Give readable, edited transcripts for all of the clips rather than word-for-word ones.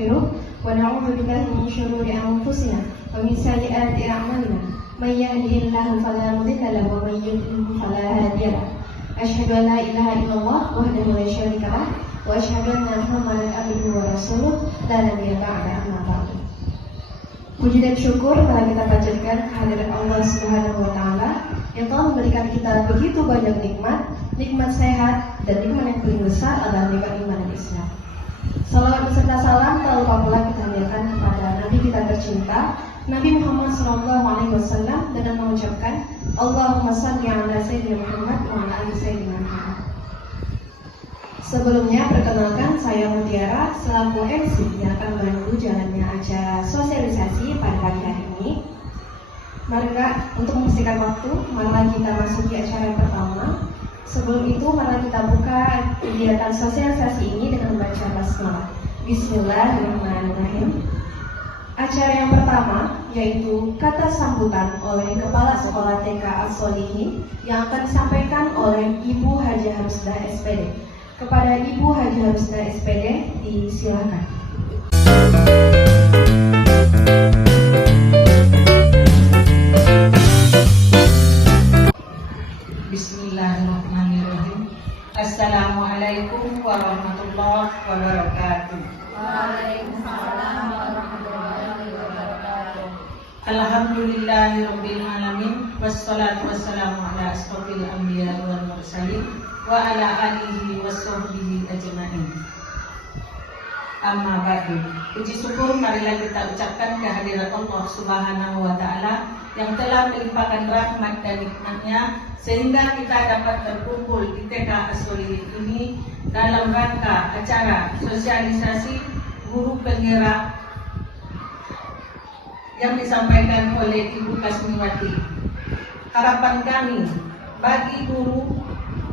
ونستغفره ونعوذ بالله من شرور أنفسنا ومن سيئات أعمالنا من يهده الله فلا مضل له ومن يضلل فلا هادي له أشهد أن لا إله إلا الله وحده لا شريك له وأشهد أن محمدا عبده ورسوله لا نبي بعده أما بعد. Puji dan syukur telah kita panjatkan kehadirat Allah Subhanahu wa Ta'ala yang telah memberikan kita begitu banyak nikmat sehat, dan nikmat yang paling besar adalah nikmat iman dan Islam. Salawat beserta salam tak lupa pula kita hadirkan kepada Nabi kita tercinta, Nabi Muhammad SAW, dengan mengucapkan Allahumma shalli ala Sayyidina Muhammad wa ala ali Sayyidina Muhammad. Sebelumnya, perkenalkan saya Mutiara selaku MC yang akan membantu jalannya acara sosialisasi pada pagi hari ini. Maka untuk membersihkan waktu, marilah kita masuki acara yang pertama. Sebelum itu, marilah kita buka kegiatan sosialisasi ini dengan membaca basmalah. Bismillahirrahmanirrahim. Acara yang pertama yaitu kata sambutan oleh Kepala Sekolah TK As-Solihin yang akan disampaikan oleh Ibu Haji Harusdah SPD. Kepada Ibu Haji Harusdah SPD, disilakan. Bismillahirrahmanirrahim. Assalamualaikum warahmatullahi wabarakatuh. Waalaikumsalam warahmatullahi wabarakatuh. Alhamdulillahirabbil alamin, wassalatu wassalamu ala asrofil anbiya wal mursalin wa ala alihi washabbihi ajmain. Amma ba'du. Puji syukur marilah kita ucapkan kehadirat Allah Subhanahu wa Ta'ala yang telah melimpahkan rahmat dan nikmatnya sehingga kita dapat terkumpul di TK As-Solihin ini dalam rangka acara sosialisasi guru penggerak yang disampaikan oleh Ibu Kasmiwati. Harapan kami bagi guru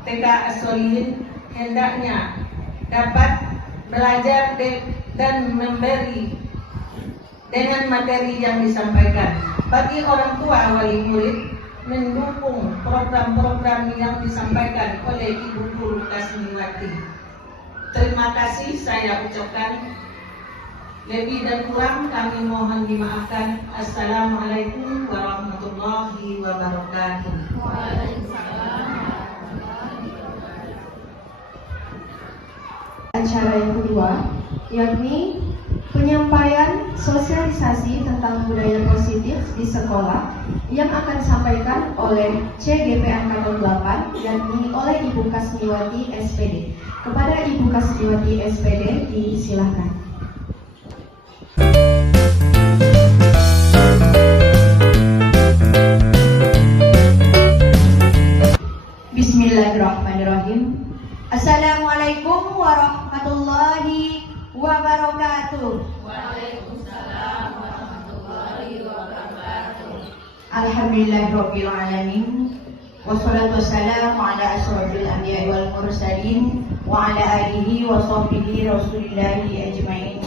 TK As-Solihin hendaknya dapat belajar dan memberi dengan materi yang disampaikan. Bagi orang tua wali murid mendukung program-program yang disampaikan oleh Ibu Guru Kasmiwati. Terima kasih saya ucapkan. Lebih dan kurang kami mohon dimaafkan. Assalamualaikum warahmatullahi wabarakatuh. Acara yang kedua yakni penyampaian sosialisasi tentang budaya positif di sekolah yang akan disampaikan oleh CGP Angkatan 8 yakni oleh Ibu Kasmiwati SPD. Kepada Ibu Kasmiwati SPD, disilakan. Bismillahirrahmanirrahim. Assalamualaikum warahmatullahi wabarakatuh. Waalaikumsalam warahmatullahi wabarakatuh. Alhamdulillahirabbil alamin. Wassalatu wassalamu ala asyrofil anbiya'i wal mursalin wa ala alihi wa sahbihi rasulillahi ajmain.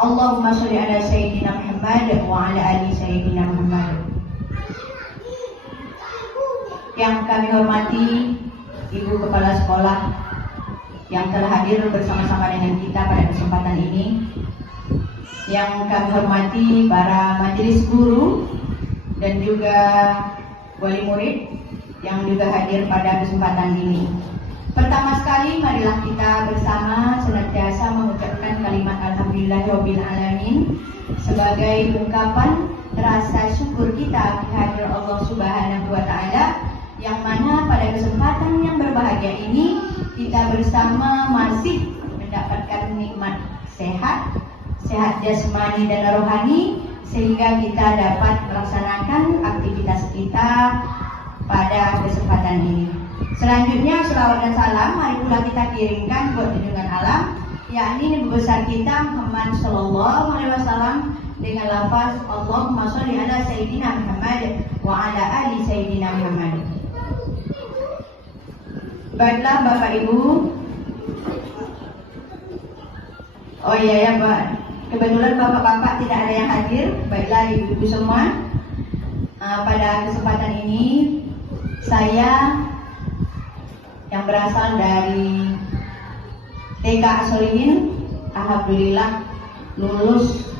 Allahumma sholli ala sayyidina Muhammad wa ala ali sayyidina Muhammad. Yang kami hormati Ibu Kepala Sekolah yang telah hadir bersama-sama dengan kita pada kesempatan ini, yang kami hormati para majelis guru dan juga wali murid yang juga hadir pada kesempatan ini. Pertama sekali, marilah kita bersama senantiasa mengucapkan kalimat alhamdulillahirabbil alamin sebagai ungkapan rasa syukur kita kehadirat Allah Subhanahu wa Ta'ala, yang mana pada kesempatan yang berbahagia ini kita bersama masih mendapatkan nikmat sehat jasmani dan rohani, sehingga kita dapat melaksanakan aktivitas kita pada kesempatan ini. Selanjutnya, selawat dan salam mari pula kita kirimkan buat junjungan alam, yakni Nabi besar kita Muhammad Sallallahu Alaihi Wasallam dengan lafaz Allahumma sholli ala Sayyidina Muhammad wa ala ali Sayyidina Muhammad. Baiklah Bapak Ibu. Oh iya ya Pak, kebetulan Bapak-Bapak tidak ada yang hadir. Baiklah Ibu-Ibu semua, pada kesempatan ini saya yang berasal dari TK As-Solihin, alhamdulillah lulus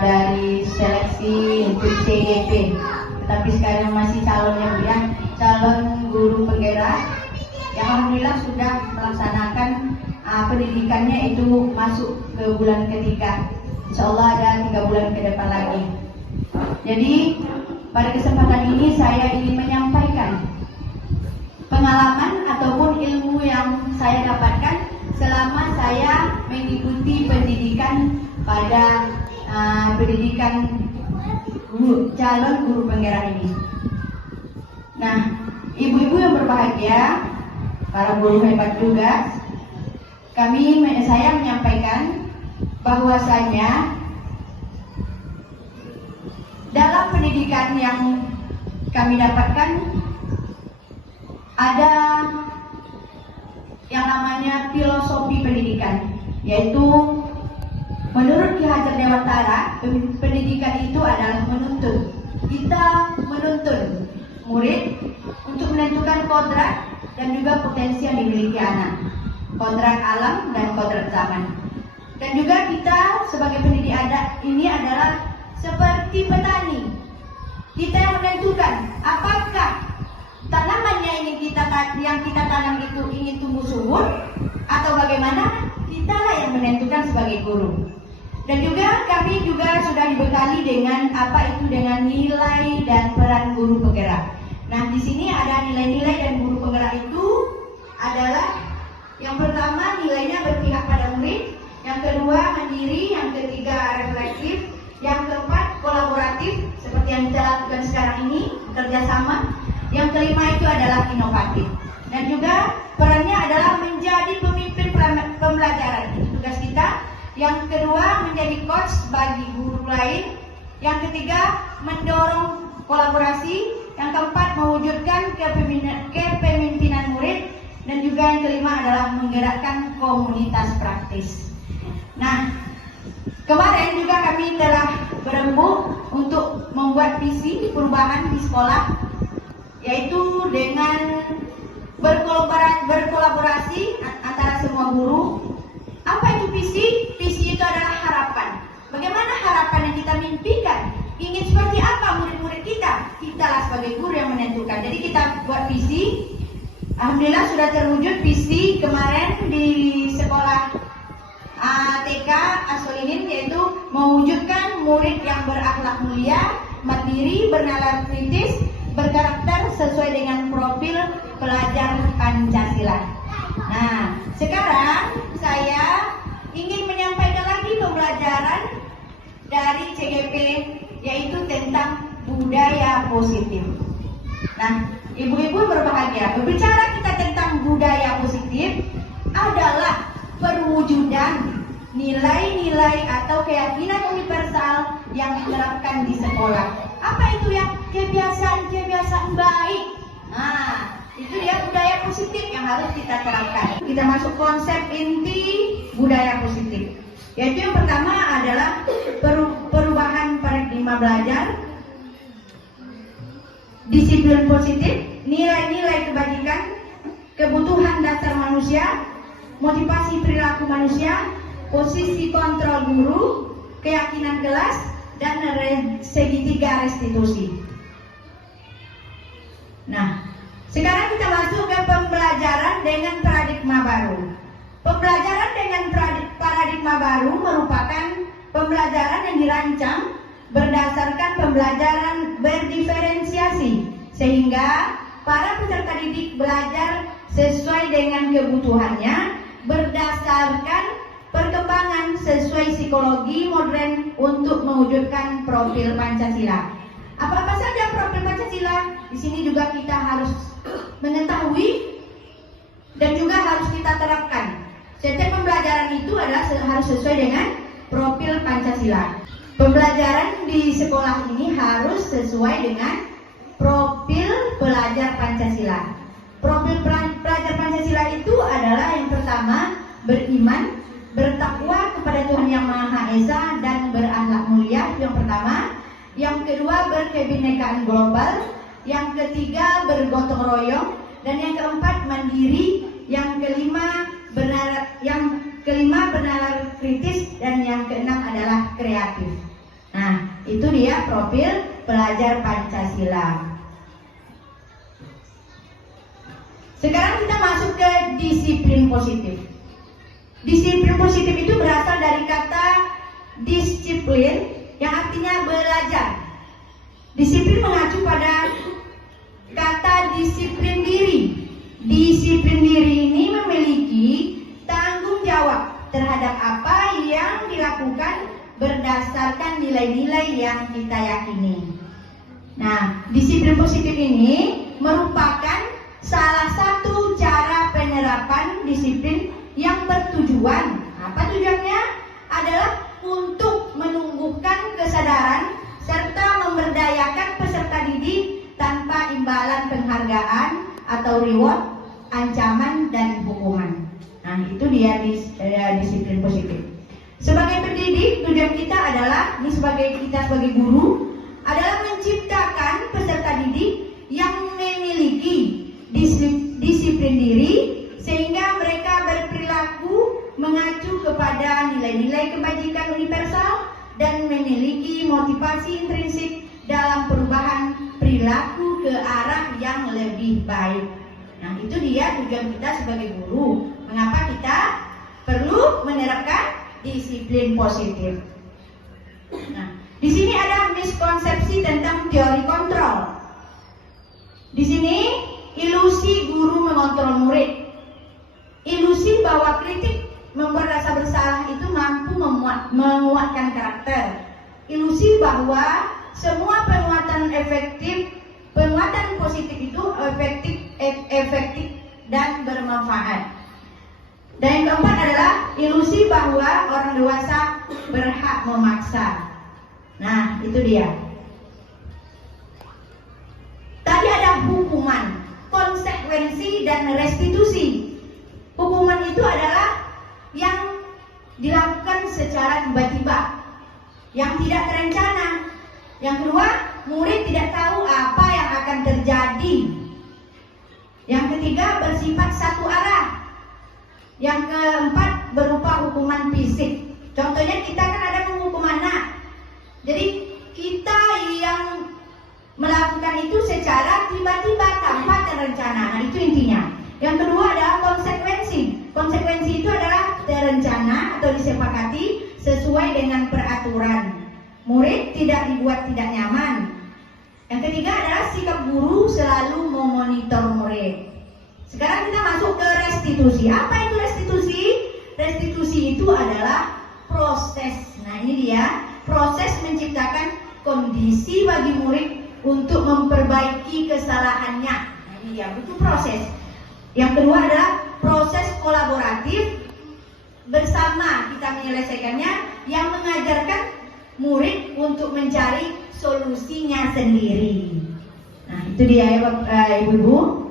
dari seleksi untuk CGP, tetapi sekarang masih calonnya Bu ya, calon guru penggerak yang alhamdulillah sudah melaksanakan pendidikannya itu masuk ke bulan ketiga. Insya Allah ada 3 bulan ke depan lagi. Jadi pada kesempatan ini saya ingin menyampaikan pengalaman ataupun ilmu yang saya dapatkan selama saya mengikuti pendidikan pada pendidikan calon guru penggerak ini. Nah, ibu-ibu yang berbahagia, para guru hebat juga, saya menyampaikan bahwasanya dalam pendidikan yang kami dapatkan ada yang namanya filosofi pendidikan, yaitu menurut Ki Hajar Dewantara, pendidikan itu adalah menuntun. Kita menuntun murid untuk menentukan kodrat dan juga potensi yang dimiliki anak, kodrat alam dan kodrat zaman. Dan juga kita sebagai pendidik adat ini adalah seperti petani. Kita yang menentukan apakah tanaman yang kita tanam itu ingin tumbuh subur atau bagaimana, kitalah yang menentukan sebagai guru. Dan juga kami juga sudah dibekali dengan dengan nilai dan peran guru penggerak. Nah, di sini ada nilai-nilai dan guru penggerak itu adalah yang pertama nilainya berpihak pada murid, yang kedua mandiri, yang ketiga reflektif, yang keempat kolaboratif seperti yang kita lakukan sekarang ini, kerjasama. Yang kelima itu adalah inovatif. Dan juga perannya adalah menjadi pemimpin pembelajaran, itu tugas kita. Yang kedua menjadi coach bagi guru lain. Yang ketiga mendorong kolaborasi. Yang keempat mewujudkan kepemimpinan murid. Dan juga yang kelima adalah menggerakkan komunitas praktis. Nah, kemarin juga kami telah berembuk untuk membuat visi perubahan di sekolah, yaitu dengan berkolaborasi antara semua guru. Apa itu visi? Visi itu adalah harapan. Bagaimana harapan yang kita mimpikan? Ingin seperti apa murid-murid kita? Kitalah sebagai guru yang menentukan. Jadi kita buat visi. Alhamdulillah sudah terwujud visi kemarin di sekolah TK As-Solihin, yaitu mewujudkan murid yang berakhlak mulia, mandiri, bernalar kritis, berkarakter sesuai dengan profil pelajar Pancasila. Nah, sekarang saya ingin menyampaikan lagi pembelajaran dari CGP, yaitu tentang budaya positif. Nah, ibu-ibu berbahagia, berbicara kita tentang budaya positif adalah perwujudan nilai-nilai atau keyakinan universal yang diterapkan di sekolah. Apa itu ya? Kebiasaan-kebiasaan baik. Nah, itu ya budaya positif yang harus kita terapkan. Kita masuk konsep inti budaya positif, yaitu yang pertama adalah perubahan paradigma belajar, disiplin positif, nilai-nilai kebajikan, kebutuhan dasar manusia, motivasi perilaku manusia, posisi kontrol guru, keyakinan kelas, dan segitiga restitusi. Nah, sekarang kita masuk ke pembelajaran dengan paradigma baru. Pembelajaran dengan paradigma baru merupakan pembelajaran yang dirancang berdasarkan pembelajaran berdiferensiasi, sehingga para peserta didik belajar sesuai dengan kebutuhannya berdasarkan perkembangan sesuai psikologi modern untuk mewujudkan profil Pancasila. Apa-apa saja profil Pancasila? Di sini juga kita harus mengetahui dan juga harus kita terapkan. Setiap pembelajaran itu adalah harus sesuai dengan profil Pancasila. Pembelajaran di sekolah ini harus sesuai dengan profil pelajar Pancasila. Profil pelajar Pancasila itu adalah yang pertama beriman, bertakwa kepada Tuhan Yang Maha Esa dan berakhlak mulia, yang pertama. Yang kedua berkebinekaan global, yang ketiga bergotong royong, dan yang keempat mandiri, yang kelima bernalar kritis, dan yang keenam adalah kreatif. Nah, itu dia profil pelajar Pancasila. Sekarang kita masuk ke disiplin positif. Disiplin positif itu berasal dari kata disiplin yang artinya belajar. Disiplin mengacu pada kata disiplin diri. Disiplin diri ini memiliki tanggung jawab terhadap apa yang dilakukan berdasarkan nilai-nilai yang kita yakini. Nah, disiplin positif ini merupakan salah satu cara penerapan disiplin yang bertujuan. Apa tujuannya? Adalah untuk menumbuhkan kesadaran serta memberdayakan peserta didik tanpa imbalan penghargaan atau reward, ancaman, dan hukuman. Nah, itu dia disiplin positif. Sebagai pendidik, tujuan kita adalah, kita sebagai guru, adalah menciptakan peserta didik yang memiliki disiplin diri sehingga mereka berperilaku mengacu kepada nilai-nilai kebajikan universal dan memiliki motivasi intrinsik dalam perubahan perilaku ke arah yang lebih baik. Nah, itu dia tujuan kita sebagai guru. Mengapa kita perlu menerapkan disiplin positif? Nah, di sini ada miskonsepsi tentang teori kontrol. Di sini ilusi guru mengontrol murid. Ilusi bahwa kritik membuat rasa bersalah itu mampu menguatkan karakter. Ilusi bahwa semua penguatan positif itu efektif dan bermanfaat. Dan yang keempat adalah ilusi bahwa orang dewasa berhak memaksa. Nah, itu dia. Tadi ada hukuman, konsekuensi, dan restitusi. Hukuman itu adalah yang dilakukan secara tiba-tiba, yang tidak terencana. Yang kedua, murid tidak tahu apa yang akan terjadi. Yang ketiga, bersifat satu arah. Yang keempat, berupa hukuman fisik. Contohnya kita kan ada menghukum anak. Jadi kita yang melakukan itu secara tiba-tiba tanpa terencana. Nah, itu intinya. Yang kedua adalah konsekuensi. Konsekuensi itu adalah terencana atau disepakati sesuai dengan peraturan. Murid tidak dibuat tidak nyaman. Yang ketiga adalah sikap guru selalu memonitor murid. Sekarang kita masuk ke restitusi. Apa itu restitusi? Restitusi itu adalah proses. Nah, ini dia, proses menciptakan kondisi bagi murid untuk memperbaiki kesalahannya. Nah, ini dia, butuh proses. Yang kedua adalah proses kolaboratif bersama kita menyelesaikannya, yang mengajarkan murid untuk mencari solusinya sendiri. Nah, itu dia ya, Ibu-ibu.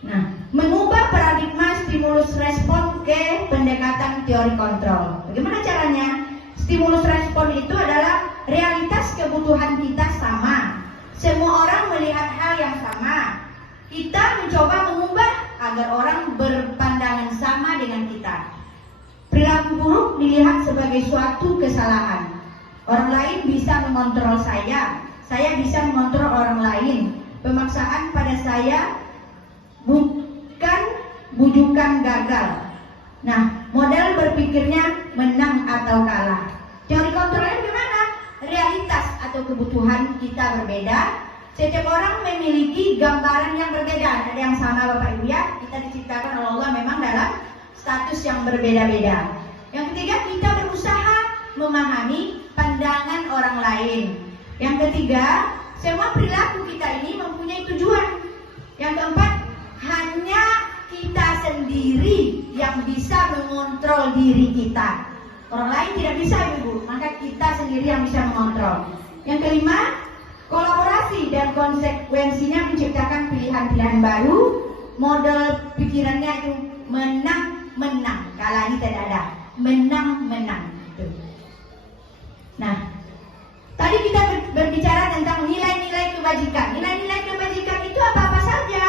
Nah, mengubah paradigma stimulus respon ke pendekatan teori kontrol. Bagaimana caranya? Stimulus respon itu adalah realitas kebutuhan kita sama. Semua orang melihat hal yang sama. Kita mencoba mengubah agar orang berpandangan sama dengan kita. Perilaku buruk dilihat sebagai suatu kesalahan. Orang lain bisa mengontrol saya bisa mengontrol orang lain. Pemaksaan pada saya bukan bujukan gagal. Nah, model berpikirnya menang atau kalah. Teori kontrolnya gimana? Realitas atau kebutuhan kita berbeda. Setiap orang memiliki gambaran yang berbeda. Ada yang sama Bapak Ibu ya. Kita diciptakan oleh Allah memang dalam status yang berbeda-beda. Yang ketiga, kita berusaha memahami pandangan orang lain. Yang ketiga, semua perilaku kita ini mempunyai tujuan. Yang keempat, hanya kita sendiri yang bisa mengontrol diri kita. Orang lain tidak bisa, Ibu, maka kita sendiri yang bisa mengontrol. Yang kelima, kolaborasi dan konsekuensinya menciptakan pilihan-pilihan baru. Model pikirannya itu menang-menang. Kalah ini tidak ada. Menang-menang. Nah, tadi kita berbicara tentang nilai-nilai kebajikan. Nilai-nilai kebajikan itu apa-apa saja.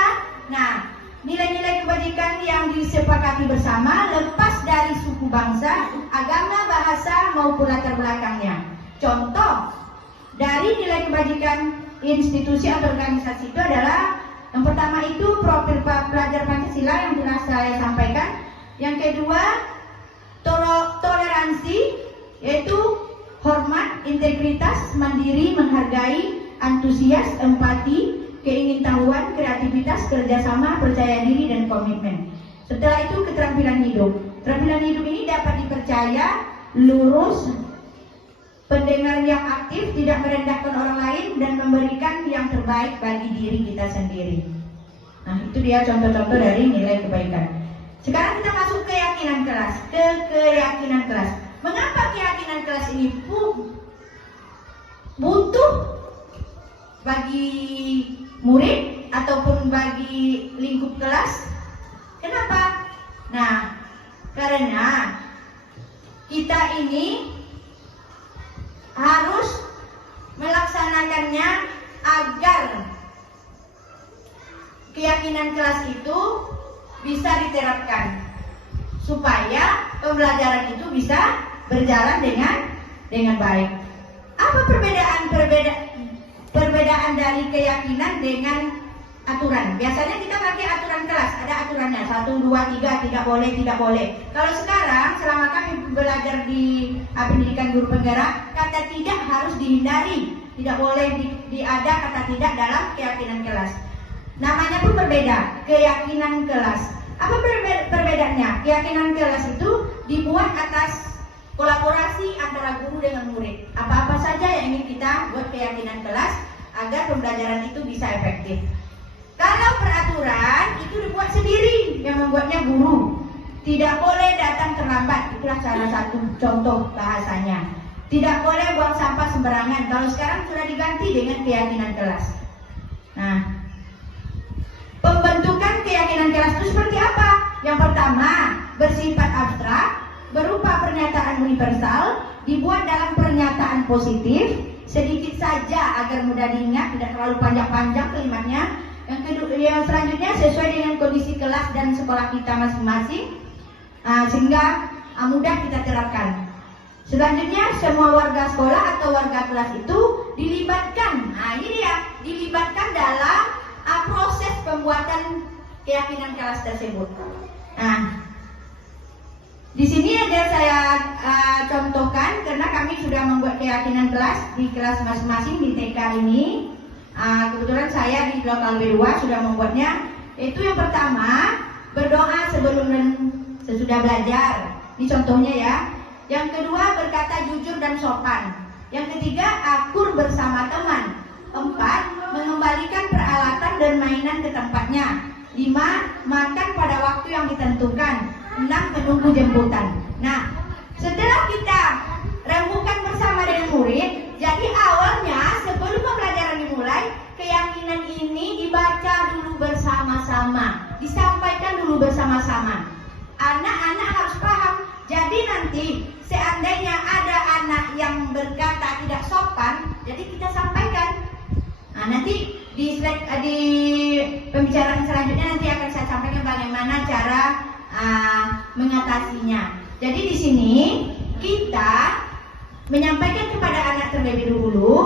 Nah, nilai-nilai kebajikan yang disepakati bersama lepas dari suku bangsa, agama, bahasa, maupun latar belakangnya. Contoh dari nilai kebajikan institusi atau organisasi itu adalah yang pertama itu profil pelajar Pancasila yang telah saya sampaikan. Yang kedua toleransi, yaitu hormat, integritas, mandiri, menghargai, antusias, empati, keingintahuan, kreativitas, kerjasama, percaya diri, dan komitmen. Setelah itu keterampilan hidup. Keterampilan hidup ini dapat dipercaya, lurus, pendengar yang aktif, tidak merendahkan orang lain, dan memberikan yang terbaik bagi diri kita sendiri. Nah, itu dia contoh-contoh dari nilai kebaikan. Sekarang kita masuk keyakinan kelas. Keyakinan kelas. Mengapa keyakinan kelas ini butuh bagi murid ataupun bagi lingkup kelas? Kenapa? Nah, karena kita ini harus melaksanakannya agar keyakinan kelas itu bisa diterapkan, supaya pembelajaran itu bisa berjalan dengan baik. Apa perbedaan dari keyakinan dengan aturan? Biasanya kita pakai aturan kelas, ada aturannya 1, 2, 3, tidak boleh. Kalau sekarang selama kami belajar di pendidikan guru penggerak, kata tidak harus dihindari, tidak boleh ada kata tidak dalam keyakinan kelas. Namanya pun berbeda, keyakinan kelas. Apa perbedaannya? Keyakinan kelas itu dibuat atas kolaborasi antara guru dengan murid. Apa-apa saja yang ingin kita buat keyakinan kelas agar pembelajaran itu bisa efektif. Kalau peraturan itu dibuat sendiri, yang membuatnya guru. Tidak boleh datang terlambat, itulah salah satu contoh bahasanya. Tidak boleh buang sampah sembarangan. Kalau sekarang sudah diganti dengan keyakinan kelas. Nah, pembentukan keyakinan kelas itu seperti apa? Yang pertama, bersifat abstrak, berupa pernyataan universal, dibuat dalam pernyataan positif, sedikit saja agar mudah diingat, tidak terlalu panjang-panjang kalimatnya. Yang selanjutnya sesuai dengan kondisi kelas dan sekolah kita masing-masing, sehingga mudah kita terapkan. Selanjutnya, semua warga sekolah atau warga kelas itu dilibatkan. Nah, ini dia, dilibatkan dalam proses pembuatan keyakinan kelas tersebut. Nah, di sini ada saya contohkan karena kami sudah membuat keyakinan kelas di kelas masing-masing di TK ini. Kebetulan saya di lokal B2 sudah membuatnya. Itu yang pertama, berdoa sebelum dan sesudah belajar. Ini contohnya ya. Yang kedua, berkata jujur dan sopan. Yang ketiga, akur bersama teman. 4, mengembalikan peralatan dan mainan ke tempatnya. 5, makan pada waktu yang ditentukan. 6, menunggu jemputan. Nah, setelah kita rembukan bersama dengan murid, jadi awalnya sebelum pembelajaran dimulai, keyakinan ini dibaca dulu bersama-sama, disampaikan dulu bersama-sama. Anak-anak harus paham. Jadi nanti seandainya ada anak yang berkata tidak sopan, jadi kita sampaikan. Nah, nanti di pembicaraan selanjutnya nanti akan saya sampaikan bagaimana cara mengatasinya. Jadi di sini kita menyampaikan kepada anak terlebih dahulu.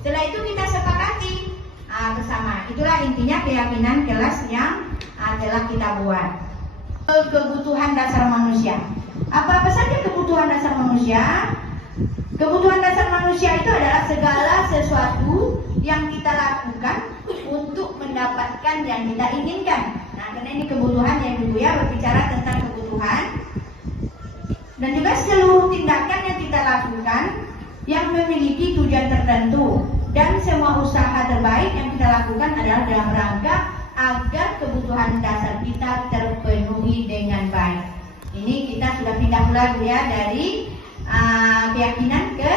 Setelah itu kita sepakati bersama. Itulah intinya keyakinan kelas yang telah kita buat. Kebutuhan dasar manusia. Apa saja kebutuhan dasar manusia? Kebutuhan dasar manusia itu adalah segala sesuatu yang kita lakukan untuk mendapatkan yang kita inginkan. Nah, karena ini kebutuhan yang Ibu ya berbicara tentang kebutuhan. Dan juga seluruh tindakan yang kita lakukan yang memiliki tujuan tertentu. Dan semua usaha terbaik yang kita lakukan adalah dalam rangka agar kebutuhan dasar kita terpenuhi dengan baik. Ini kita sudah pindah lagi ya dari keyakinan ke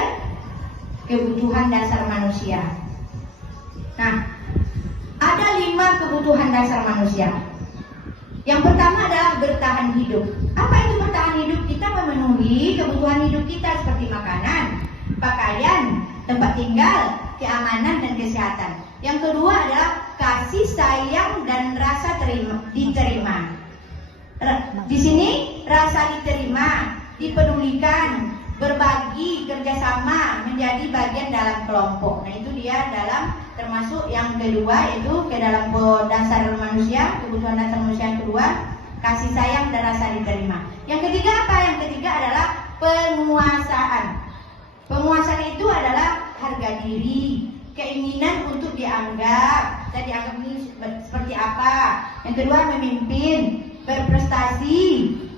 kebutuhan dasar manusia. Nah, ada 5 kebutuhan dasar manusia. Yang pertama adalah bertahan hidup. Apa itu bertahan hidup? Kita memenuhi kebutuhan hidup kita seperti makanan, pakaian, tempat tinggal, keamanan dan kesehatan. Yang kedua adalah kasih sayang dan rasa diterima. Di sini rasa diterima, dipedulikan, berbagi sama menjadi bagian dalam kelompok. Nah itu dia dalam termasuk yang kedua, itu ke dalam dasar manusia, kebutuhan dasar manusia yang kedua, kasih sayang dan rasa diterima. Yang ketiga apa? Yang ketiga adalah penguasaan. Penguasaan itu adalah harga diri, keinginan untuk dianggap, saya dianggap ini seperti apa. Yang kedua memimpin, berprestasi,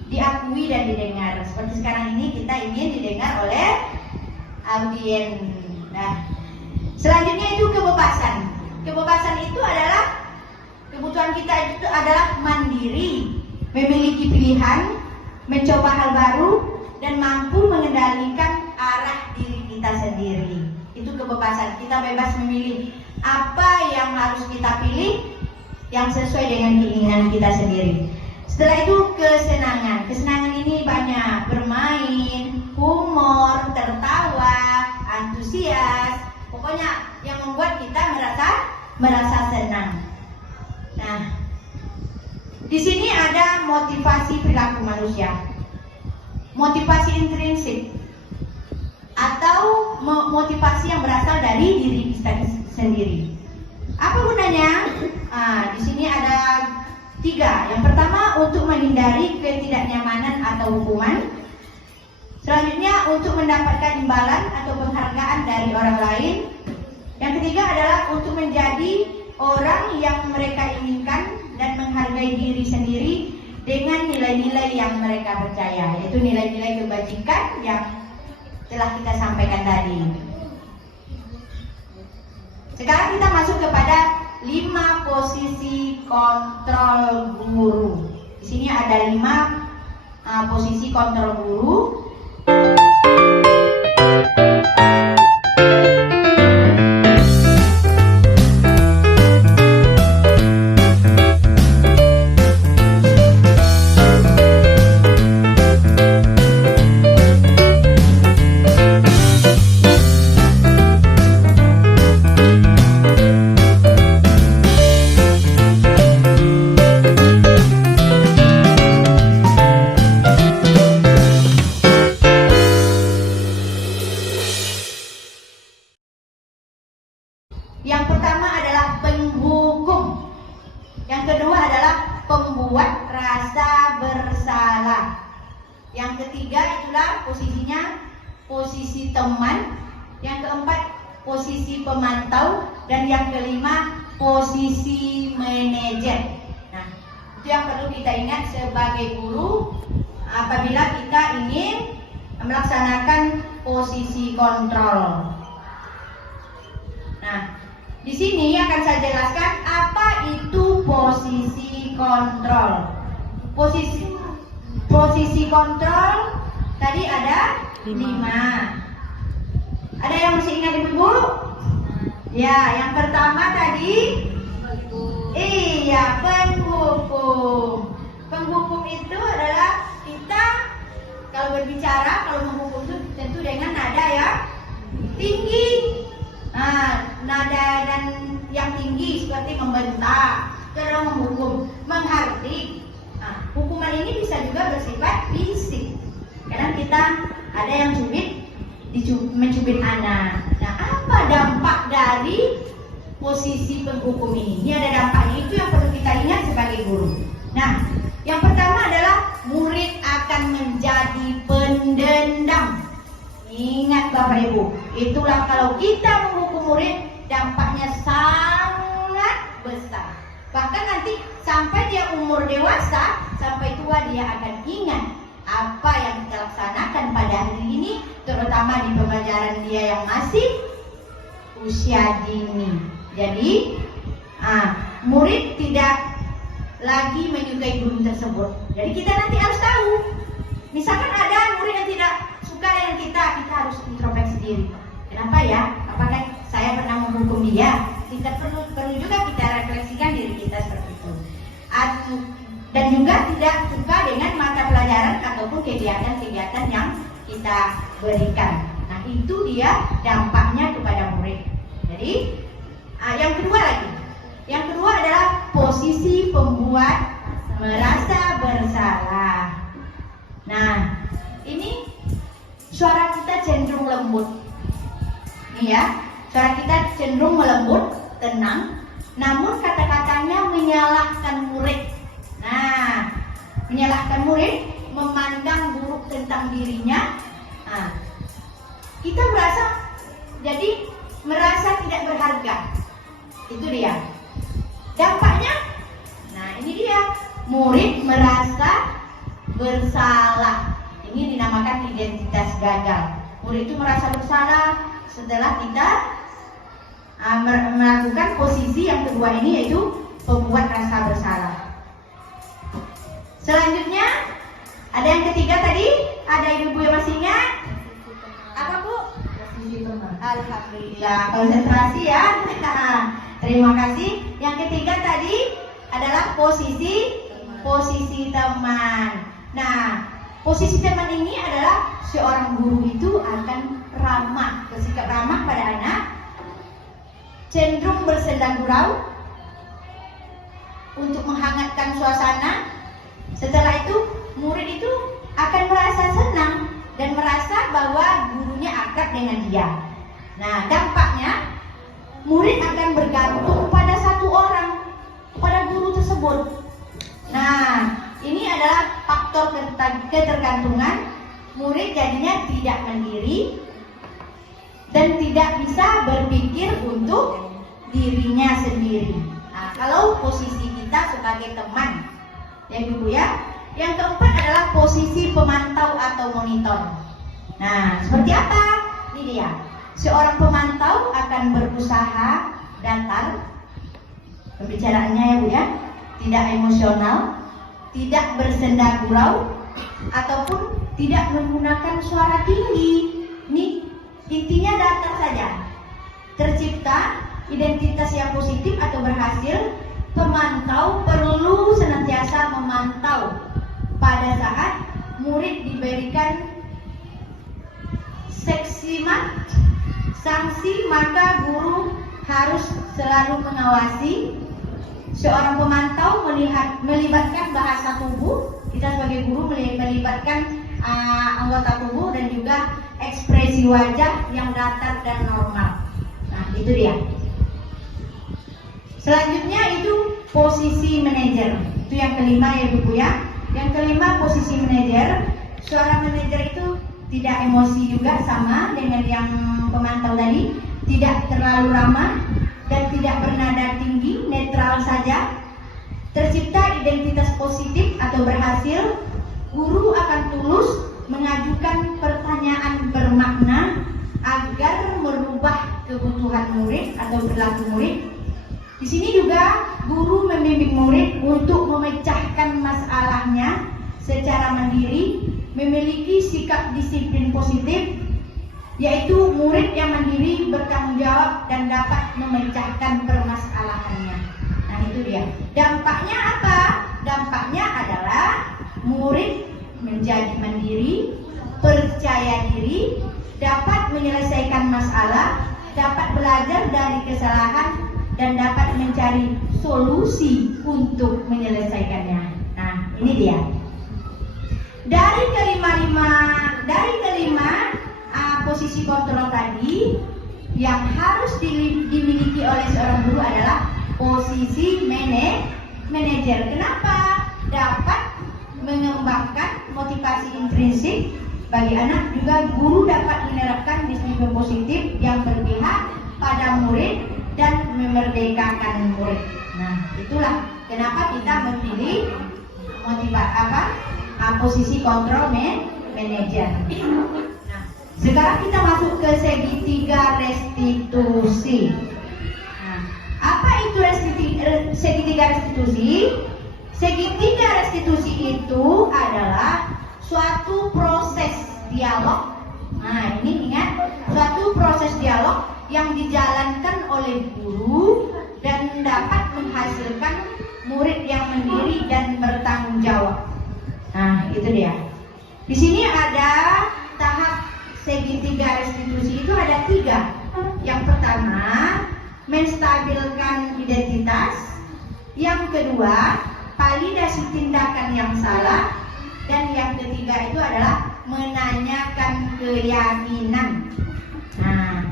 diakui dan didengar. Seperti sekarang ini kita ingin didengar oleh audien. Nah, selanjutnya itu kebebasan. Kebebasan itu adalah kebutuhan kita itu adalah mandiri, memiliki pilihan, mencoba hal baru, dan mampu mengendalikan arah diri kita sendiri. Itu kebebasan. Kita bebas memilih apa yang harus kita pilih yang sesuai dengan keinginan kita sendiri. Setelah itu kesenangan. Kesenangan ini banyak, bermain, humor, tertawa, antusias, pokoknya yang membuat kita merasa senang. Nah, di sini ada motivasi perilaku manusia, motivasi intrinsik atau motivasi yang berasal dari diri kita sendiri. Apa gunanya? Di sini ada 3. Yang pertama untuk menghindari ketidaknyamanan atau hukuman. Selanjutnya untuk mendapatkan imbalan atau penghargaan dari orang lain. Yang ketiga adalah untuk menjadi orang yang mereka inginkan dan menghargai diri sendiri dengan nilai-nilai yang mereka percaya, yaitu nilai-nilai kebajikan yang telah kita sampaikan tadi. Sekarang kita masuk kepada 5 posisi kontrol guru. Di sini ada 5 posisi kontrol guru. Yang pertama adalah penghukum. Yang kedua adalah pembuat rasa bersalah. Yang ketiga itulah posisinya posisi teman. Yang keempat posisi pemantau. Dan yang kelima posisi manajer. Nah, itu yang perlu kita ingat sebagai guru apabila kita ingin melaksanakan posisi kontrol. Nah, di sini akan saya jelaskan apa itu posisi kontrol. Posisi kontrol tadi ada 5. Ada yang masih ingat Ibu? Ya, yang pertama tadi penghukum. Penghukum itu adalah kita kalau berbicara, kalau menghukum itu tentu dengan nada yang tinggi. Nada dan yang tinggi seperti membentak, kalau menghukum, menghardik. Hukuman ini bisa juga bersifat fisik. Kadang kita ada yang mencubit anak. Nah, apa dampak dari posisi penghukum ini? Ini ada dampaknya, itu yang perlu kita ingat sebagai guru. Nah, yang pertama adalah murid akan menjadi pendendam. Ingat Bapak Ibu, itulah kalau kita menghukum murid, dampaknya sangat besar. Bahkan nanti sampai dia umur dewasa, sampai tua dia akan ingat apa yang kita laksanakan pada hari ini, terutama di pembelajaran dia yang masih usia dini. Jadi murid tidak lagi menyukai guru tersebut. Jadi kita nanti harus tahu. Misalkan ada murid yang tidak suka dengan kita harus introspeksi diri. Kenapa ya? Apakah saya pernah menghukum dia? Kita perlu juga kita refleksikan diri kita seperti itu. Dan juga tidak suka dengan mata pelajaran ataupun kegiatan-kegiatan yang kita berikan. Nah, itu dia dampaknya kepada murid. Jadi yang kedua lagi. Yang kedua adalah posisi pembuat merasa bersalah. Nah, ini suara kita cenderung lembut. Nih ya, suara kita cenderung melembut, tenang, namun kata-katanya menyalahkan murid. Nah, menyalahkan murid, memandang buruk tentang dirinya. Nah, kita merasa tidak berharga. Itu dia. Dampaknya, nah ini dia, murid merasa bersalah. Ini dinamakan identitas gagal. Murid itu merasa bersalah setelah kita melakukan posisi yang kedua ini, yaitu membuat rasa bersalah. Selanjutnya ada yang ketiga tadi, ada ibu-ibu yang masih ingat? Apa Bu? Alhamdulillah, konsentrasi ya. Terima kasih. Yang ketiga tadi adalah posisi teman. Nah, posisi teman ini adalah seorang guru itu akan ramah, bersikap ramah pada anak, cenderung bersenda gurau untuk menghangatkan suasana. Setelah itu murid itu akan merasa senang dan merasa bahwa gurunya akrab dengan dia. Nah, dampaknya murid akan bergantung pada satu orang, pada guru tersebut. Nah, ini adalah faktor ketergantungan. Murid jadinya tidak mandiri dan tidak bisa berpikir untuk dirinya sendiri. Nah, kalau posisi kita sebagai teman, ya Ibu ya. Yang keempat adalah posisi pemantau atau monitor. Nah, seperti apa? Ini dia. Seorang pemantau akan berusaha datar pembicaraannya ya Bu ya, tidak emosional, tidak bersenda gurau, ataupun tidak menggunakan suara tinggi. Ini intinya datar saja. Tercipta identitas yang positif atau berhasil, pemantau perlu senantiasa memantau pada saat murid diberikan sanksi, maka guru harus selalu mengawasi. Seorang pemantau melibatkan bahasa tubuh. Kita sebagai guru melibatkan anggota tubuh dan juga ekspresi wajah yang datar dan normal. Nah, itu dia. Selanjutnya itu posisi manajer. Itu yang kelima ya Bu ya. Yang kelima posisi manajer. Seorang manajer itu tidak emosi juga, sama dengan yang pemantau tadi, tidak terlalu ramah dan tidak bernada tinggi, netral saja. Tercipta identitas positif atau berhasil. Guru akan tulus mengajukan pertanyaan bermakna agar merubah kebutuhan murid atau perilaku murid. Di sini juga guru membimbing murid untuk memecahkan masalahnya secara mandiri, memiliki sikap disiplin positif, yaitu murid yang mandiri, bertanggung jawab dan dapat memecahkan permasalahannya. Nah, itu dia. Dampaknya apa? Dampaknya adalah murid menjadi mandiri, percaya diri, dapat menyelesaikan masalah, dapat belajar dari kesalahan, dan dapat mencari solusi untuk menyelesaikannya. Nah, ini dia. Dari kelima posisi kontrol tadi, yang harus dimiliki oleh seorang guru adalah posisi manajer. Kenapa? Dapat mengembangkan motivasi intrinsik bagi anak. Juga guru dapat menerapkan disiplin positif yang berpihak pada murid dan memerdekakan murid. Nah, itulah kenapa kita memilih posisi kontrol manajer. Nah, sekarang kita masuk ke segitiga restitusi. Nah, apa itu segitiga restitusi? Segitiga restitusi itu adalah suatu proses dialog. Nah, ini ingat, suatu proses dialog yang dijalankan oleh guru dan dapat menghasilkan murid yang mandiri dan bertanggung jawab. Nah, itu dia. Di sini ada tahap segitiga restitusi itu ada 3. Yang pertama, menstabilkan identitas. Yang kedua, validasi tindakan yang salah. Dan yang ketiga itu adalah menanyakan keyakinan. Nah,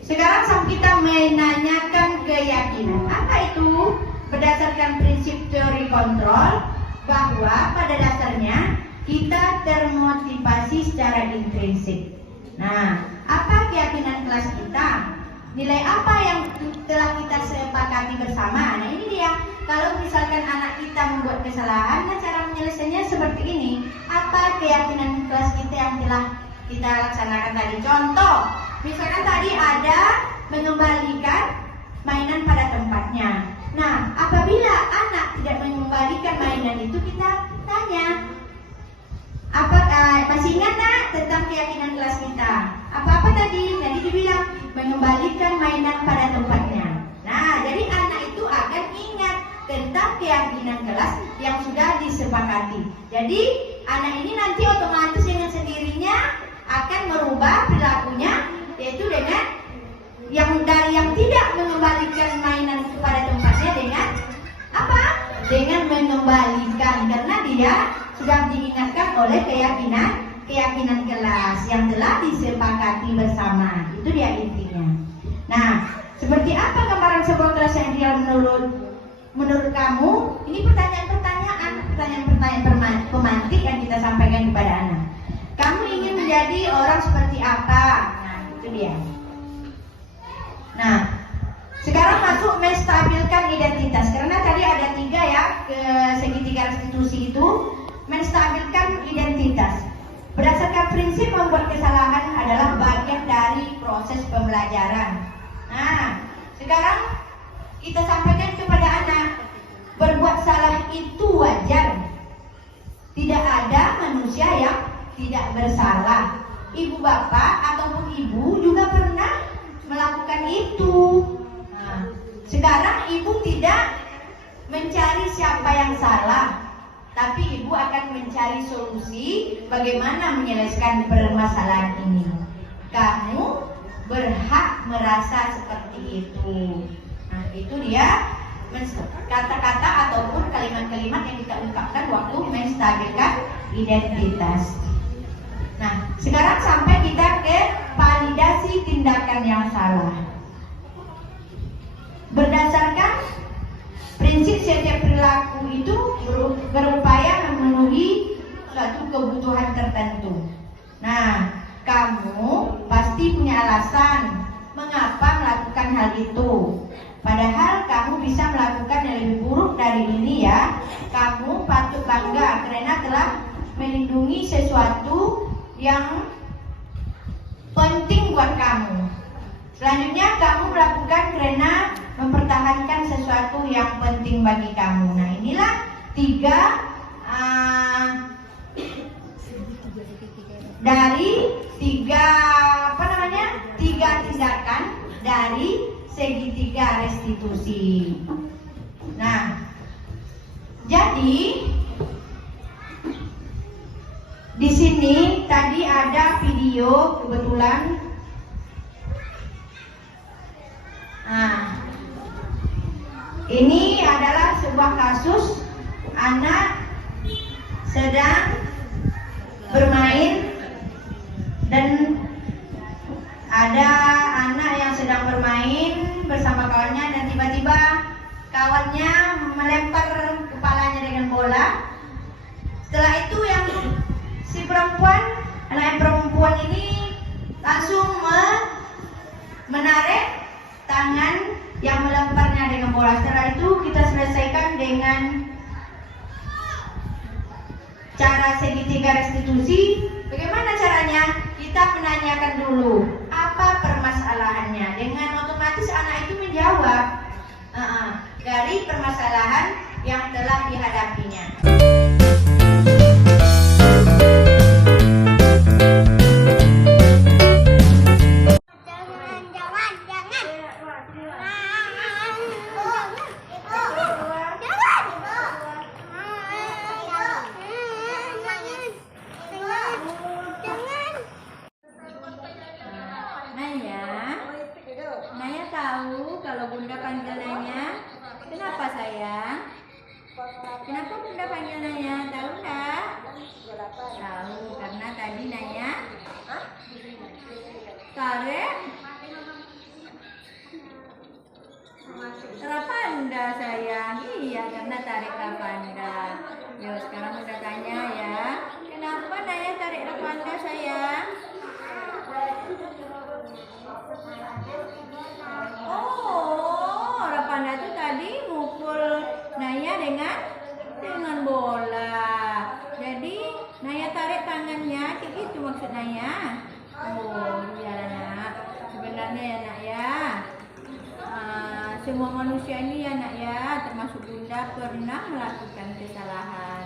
sekarang kita menanyakan keyakinan. Apa itu? Berdasarkan prinsip teori kontrol, bahwa pada dasarnya kita termotivasi secara intrinsik. Nah, apa keyakinan kelas kita? Nilai apa yang telah kita sepakati bersama? Nah, ini dia. Kalau misalkan anak kita membuat kesalahan, nah cara menyelesaikannya seperti ini. Apa keyakinan kelas kita yang telah kita laksanakan tadi? Contoh, misalkan tadi ada mengembalikan mainan pada tempatnya. Nah, apabila anak tidak mengembalikan mainan itu, kita tanya, apakah masih ingat nak tentang keyakinan kelas kita? Apa-apa tadi? Tadi dibilang mengembalikan mainan pada tempatnya. Nah, jadi anak itu akan ingat tentang keyakinan kelas yang sudah disepakati. Jadi anak ini nanti otomatis dengan sendirinya akan merubah perilakunya, yaitu dengan yang dari yang tidak mengembalikan mainan kepada tempatnya dengan apa? Dengan mengembalikan, karena dia sudah diingatkan oleh keyakinan kelas yang telah disepakati bersama. Itu dia intinya. Nah, seperti apa gambaran sebuah kelas yang ideal menurut kamu? Ini pertanyaan pemantik yang kita sampaikan kepada anak. Kamu ingin menjadi orang seperti apa? Nah, itu dia. Nah, sekarang masuk menstabilkan identitas. Karena tadi ada 3 ya, ke segitiga restitusi itu. Menstabilkan identitas. Berdasarkan prinsip membuat kesalahan adalah bagian dari proses pembelajaran. Nah, sekarang kita sampaikan kepada anak, berbuat salah itu wajar. Tidak ada manusia yang tidak bersalah. Ibu bapak ataupun ibu juga pernah melakukan itu. Nah, sekarang ibu tidak mencari siapa yang salah, tapi ibu akan mencari solusi bagaimana menyelesaikan permasalahan ini. Kamu berhak merasa seperti itu. Nah, itu dia kata-kata ataupun kalimat-kalimat yang kita ungkapkan waktu menstabilkan identitas. Nah, sekarang sampai kita ke validasi tindakan yang salah. Berdasarkan prinsip setiap perilaku itu berupaya memenuhi suatu kebutuhan tertentu. Nah, kamu pasti punya alasan mengapa melakukan hal itu. Padahal kamu bisa melakukan yang lebih buruk dari ini ya. Kamu patut bangga karena telah melindungi sesuatu yang penting buat kamu. Selanjutnya kamu melakukan karena mempertahankan sesuatu yang penting bagi kamu. Nah, inilah 3 dari 3 tindakan dari segitiga restitusi. Nah, jadi di sini tadi ada video kebetulan. Nah, ini adalah sebuah kasus anak sedang bermain dan ada anak yang sedang bermain bersama kawannya dan tiba-tiba kawannya melempar kepalanya dengan bola. Setelah itu yang anak perempuan ini langsung menarik tangan yang melemparnya dengan bola. Setelah itu kita selesaikan dengan cara segitiga restitusi. Bagaimana caranya? Kita menanyakan dulu apa permasalahannya. Dengan otomatis anak itu menjawab dari permasalahan yang telah dihadapinya. Naya tahu kalau Bunda panggil Naya. Kenapa sayang? Kenapa Bunda maksudnya ya? Oh iya nak. Sebenarnya ya nak ya, semua manusia ini ya nak ya, termasuk bunda pernah melakukan kesalahan.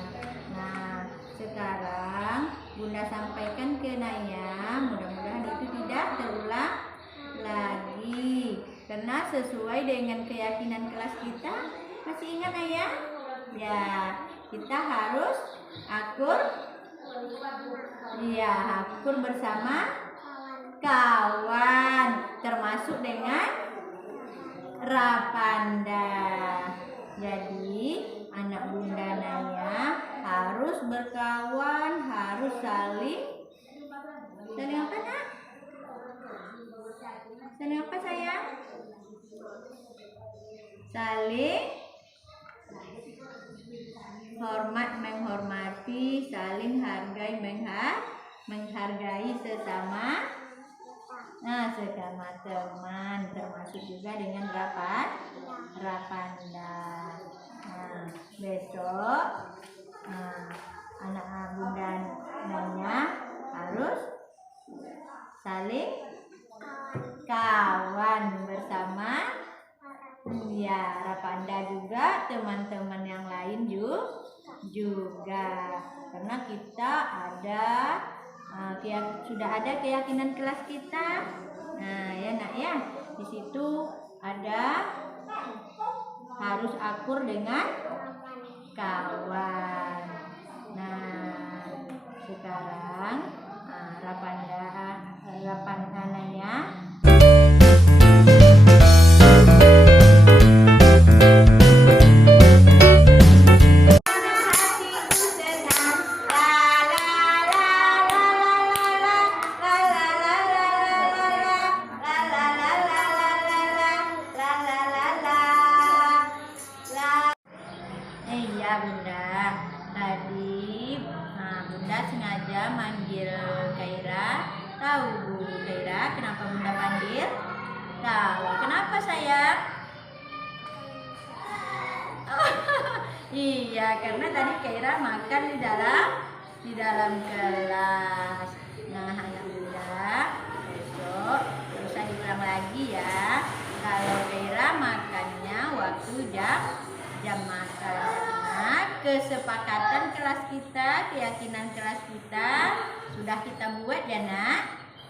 Nah sekarang bunda sampaikan ke Naya, mudah-mudahan itu tidak terulang lagi. Karena sesuai dengan keyakinan kelas kita, masih ingat Naya? Ya, kita harus akur. Iya, akur bersama kawan, termasuk dengan Rapanda. Jadi anak bunda Naya harus berkawan, harus saling apa nak? Saling apa sayang? Saling hormat menghormati, saling hargai menghargai sesama teman, termasuk juga dengan Rapanda. Nah, besok anak bunda Nanya harus saling kawan bersama ya Rapanda juga teman-teman yang lain juga karena kita ada sudah ada keyakinan kelas kita. Nah ya nak ya, di situ ada harus akur dengan kawan. Nah sekarang Rapanda Nanya Bunda, tadi Bunda sengaja manggil Kaira. Tahu Bu Kaira kenapa Bunda panggil? Tahu. Kenapa sayang? Iya, karena tadi Kaira makan di dalam kelas. Nah, anak Bunda, besok bisa diulang lagi ya. Kalau Kaira makannya waktu jam makan. Nah, kesepakatan kelas kita, keyakinan kelas kita sudah kita buat ya nak?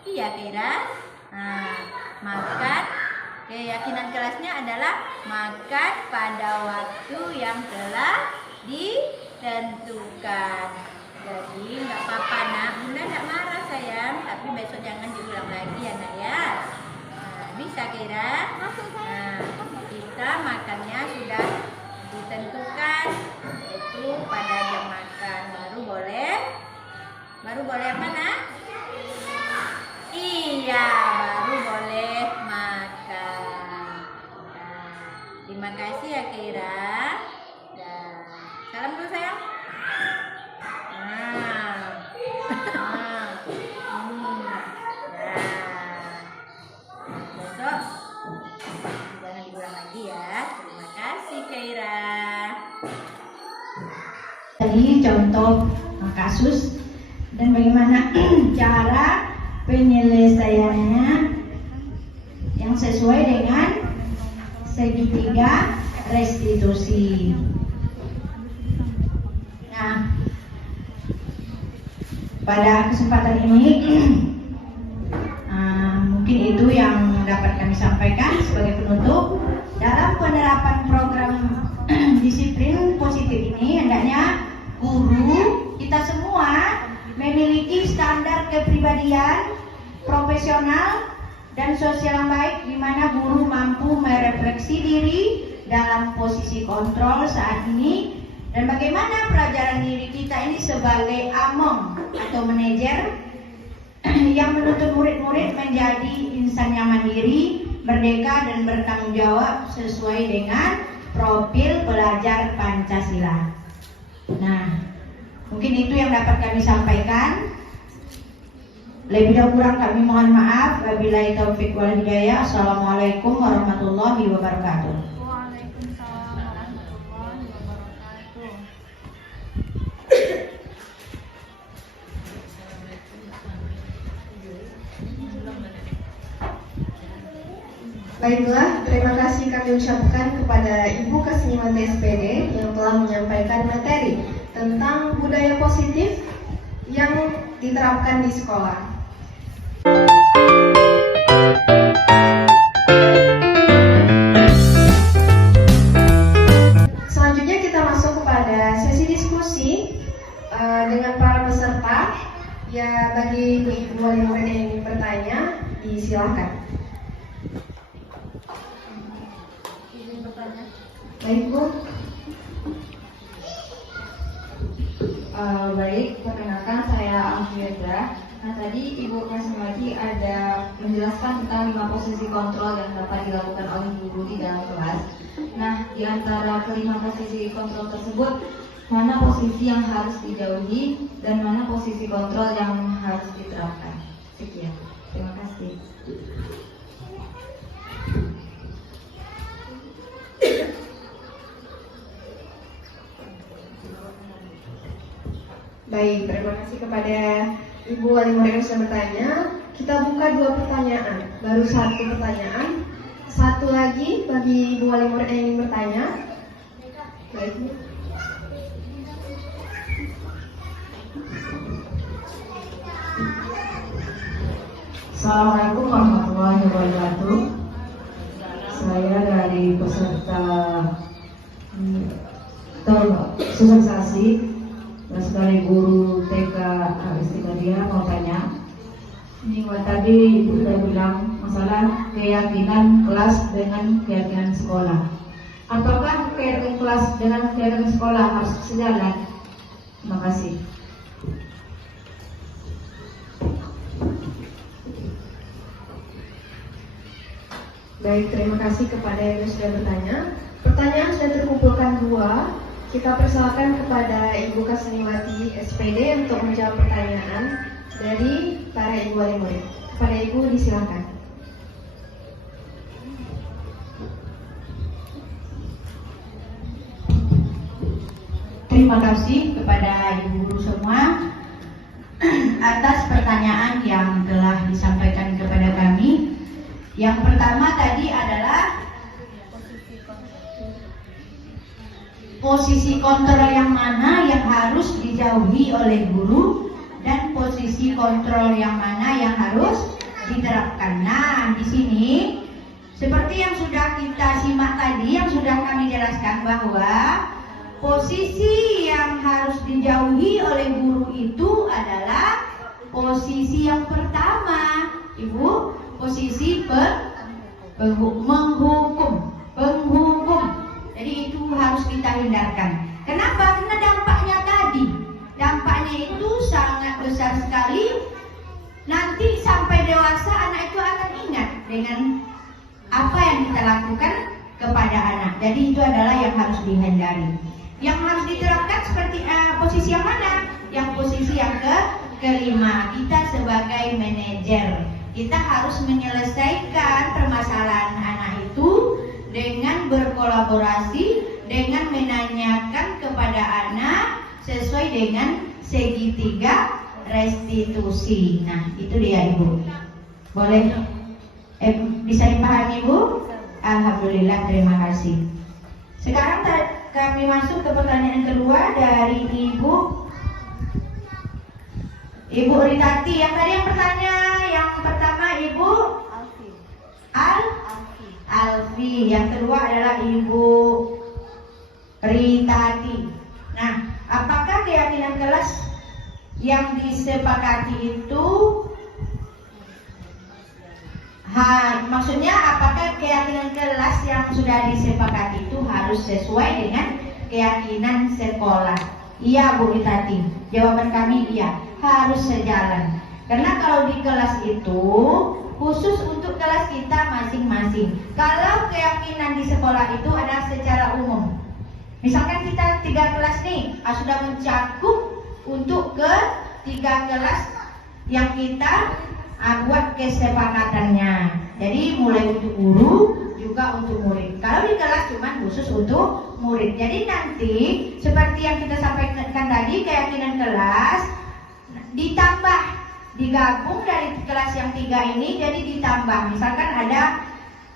Iya Kaira. Nah, makan keyakinan kelasnya adalah makan pada waktu yang telah ditentukan. Jadi nggak apa-apa nak, Bunda nggak marah sayang, tapi besok jangan diulang lagi ya nak ya. Nah, bisa Kaira? Nah, kita makannya sudah ditentukan yaitu pada jam makan, baru boleh apa nak? Iya, baru boleh makan. Nah, terima kasih ya Kaira. Dan salam dulu sayang. Besok jangan diulang lagi ya. Terima kasih Kaira. Tadi contoh kasus dan bagaimana cara penyelesaiannya yang sesuai dengan segitiga restitusi. Nah, pada kesempatan ini mungkin itu yang dapat kami sampaikan sebagai penutup. Dalam penerapan program disiplin positif ini, hendaknya guru kita semua memiliki standar kepribadian profesional dan sosial yang baik, di mana guru mampu merefleksi diri dalam posisi kontrol saat ini, dan bagaimana pelajaran diri kita ini sebagai among atau manajer yang menuntut murid-murid menjadi insan yang mandiri, merdeka dan bertanggung jawab sesuai dengan profil pelajar Pancasila. Nah, mungkin itu yang dapat kami sampaikan. Lebih dan kurang kami mohon maaf. Wabillahi taufik wal hidayah. Assalamualaikum warahmatullahi wabarakatuh. Waalaikumsalam warahmatullahi wabarakatuh. Baiklah, terima kasih kami ucapkan kepada Ibu Kasniwati SPD yang telah menyampaikan materi tentang budaya positif yang diterapkan di sekolah. Selanjutnya kita masuk kepada sesi diskusi dengan para peserta. Ya, bagi ibu-ibu wali murid yang ingin bertanya, disilahkan. Baik, Bu. Baik, perkenalkan saya Amfieda. Nah, tadi Ibu Kasniwati ada menjelaskan tentang 5 posisi kontrol yang dapat dilakukan oleh guru di dalam kelas. Nah, di antara kelima posisi kontrol tersebut, mana posisi yang harus dijauhi dan mana posisi kontrol yang harus diterapkan? Sekian. Terima kasih. Baik, terima kasih kepada Ibu wali murid yang sudah bertanya. Kita buka 2 pertanyaan, baru 1 pertanyaan. 1 lagi bagi Ibu wali murid yang ingin bertanya. Baik, Bu. Assalamualaikum warahmatullahi wabarakatuh. Saya dari peserta sosialisasi dan sebagai guru TK Istiqadia mau tanya. Ini tadi Ibu sudah bilang masalah keyakinan kelas dengan keyakinan sekolah. Apakah keyakinan kelas dengan keyakinan sekolah harus sejalan? Terima kasih. Baik, terima kasih kepada yang sudah bertanya. Pertanyaan sudah terkumpulkan 2. Kita persilakan kepada Ibu Kasniwati SPD untuk menjawab pertanyaan dari para Ibu wali murid. Kepada Ibu disilakan. Terima kasih kepada ibu guru semua atas pertanyaan yang telah disampaikan kepada kami. Yang pertama tadi adalah posisi kontrol yang mana yang harus dijauhi oleh guru dan posisi kontrol yang mana yang harus diterapkan. Nah, di sini seperti yang sudah kita simak tadi, yang sudah kami jelaskan bahwa posisi yang harus dijauhi oleh guru itu adalah posisi yang pertama, Ibu, posisi menghukum. Jadi itu harus kita hindarkan. Kenapa? Karena dampaknya itu sangat besar sekali. Nanti sampai dewasa anak itu akan ingat dengan apa yang kita lakukan kepada anak. Jadi itu adalah yang harus dihindari. Yang harus diterapkan seperti posisi yang mana? Yang posisi yang kelima, kita sebagai manajer, kita harus menyelesaikan permasalahan anak itu dengan berkolaborasi, dengan menanyakan kepada anak sesuai dengan segitiga restitusi. Nah, itu dia Ibu. Boleh bisa dipahami Bu? Alhamdulillah, terima kasih. Sekarang kami masuk ke pertanyaan kedua dari Ibu Ritati. Yang tadi yang pertama Ibu Alfi, yang kedua adalah Ibu Ritati. Nah, apakah keyakinan kelas yang disepakati itu maksudnya apakah keyakinan kelas yang sudah disepakati itu harus sesuai dengan keyakinan sekolah? Iya Bu Ritati, jawaban kami iya, harus sejalan. Karena kalau di kelas itu khusus untuk kelas kita masing-masing. Kalau keyakinan di sekolah itu adalah secara umum. Misalkan kita 3 kelas nih, sudah mencakup untuk ke 3 kelas yang kita buat kesepakatannya. Jadi mulai untuk guru juga untuk murid. Kalau di kelas cuma khusus untuk murid. Jadi nanti seperti yang kita sampaikan tadi, keyakinan kelas ditambah, digabung dari kelas yang 3 ini, jadi ditambah. Misalkan ada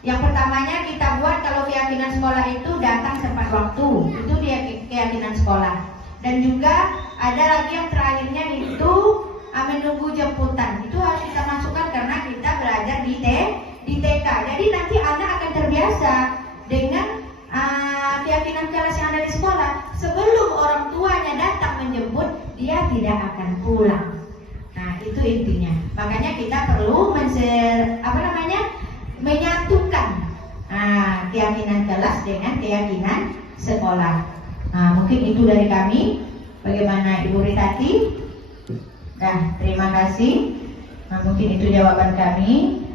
Yang pertamanya kita buat kalau keyakinan sekolah itu datang tepat waktu, itu dia keyakinan sekolah. Dan juga ada lagi yang terakhirnya itu menunggu jemputan. Itu harus kita masukkan karena kita belajar di TK. Jadi nanti anak akan terbiasa dengan keyakinan kelas yang ada di sekolah. Sebelum orang tuanya datang menjemput, dia tidak akan pulang. Nah, itu intinya. Makanya kita perlu menyatukan keyakinan kelas dengan keyakinan sekolah. Nah, mungkin itu dari kami. Bagaimana Ibu Ritati? Nah, terima kasih. Nah, mungkin itu jawaban kami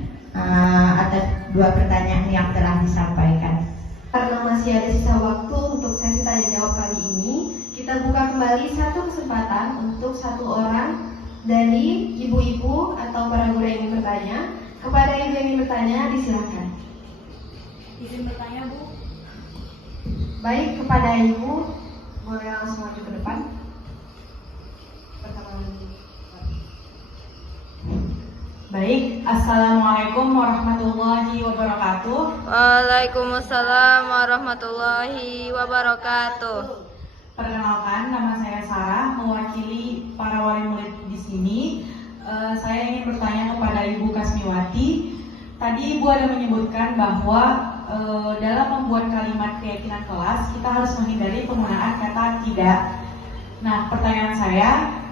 atas dua pertanyaan yang telah disampaikan. Karena masih ada sisa waktu untuk sesi tanya jawab kali ini, kita buka kembali satu kesempatan untuk satu orang dari ibu-ibu atau para guru yang ingin bertanya. Kepada ibu yang ingin bertanya, disilakan. Izin bertanya, Bu. Baik, kepada ibu, boleh langsung maju ke depan. Pertama lagi. Baik, Assalamualaikum warahmatullahi wabarakatuh. Waalaikumsalam warahmatullahi wabarakatuh. Perkenalkan, nama saya Sarah, mewakili para wali murid di sini. Saya ingin bertanya kepada Ibu Kasmiwati. Tadi Ibu ada menyebutkan bahwa dalam membuat kalimat keyakinan kelas kita harus menghindari penggunaan kata tidak. Nah, pertanyaan saya,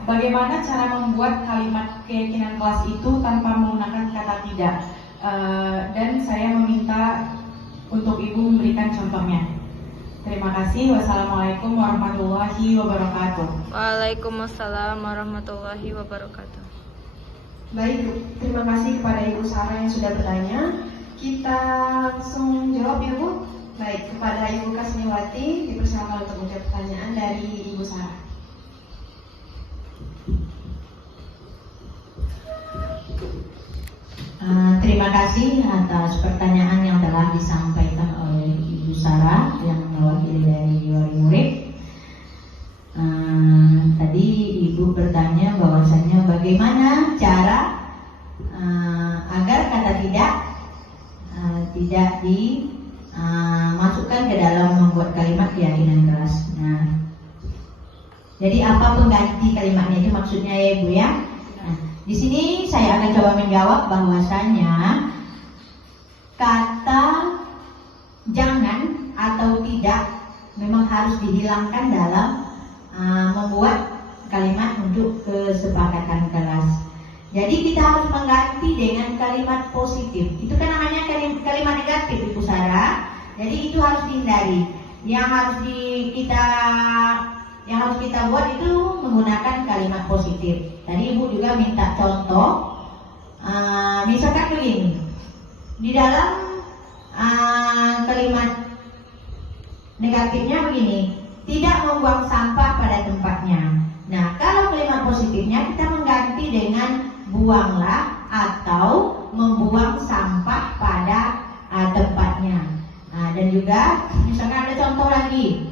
bagaimana cara membuat kalimat keyakinan kelas itu tanpa menggunakan kata tidak? Dan saya meminta untuk Ibu memberikan contohnya. Terima kasih. Wassalamualaikum warahmatullahi wabarakatuh. Waalaikumsalam warahmatullahi wabarakatuh. Baik, terima kasih kepada Ibu Sarah yang sudah bertanya. Kita langsung jawab ya Bu. Baik, kepada Ibu Kasmiwati dipersilakan untuk menjawab pertanyaan dari Ibu Sarah. Terima kasih atas pertanyaan yang telah disampaikan oleh Ibu Sarah yang mewakili dari wali murid. Tadi Ibu bertanya bahwasanya bagaimana cara agar kata tidak dimasukkan ke dalam membuat kalimat keyakinan kelas. Nah, jadi apa pengganti kalimatnya itu maksudnya ya Ibu ya? Nah, di sini saya akan coba menjawab bahwasanya kata jangan atau tidak memang harus dihilangkan dalam membuat kalimat untuk kesepakatan kelas. Jadi kita harus mengganti dengan kalimat positif. Itu kan namanya kalimat negatif Ibu Sarah. Jadi itu harus dihindari. Yang harus kita buat itu menggunakan kalimat positif. Tadi Ibu juga minta contoh. Misalkan begini, di dalam kalimat negatifnya begini, tidak membuang sampah pada tempatnya. Nah, kalau kalimat positifnya kita mengganti dengan buanglah atau membuang sampah pada tempatnya. Nah, dan juga misalkan ada contoh lagi,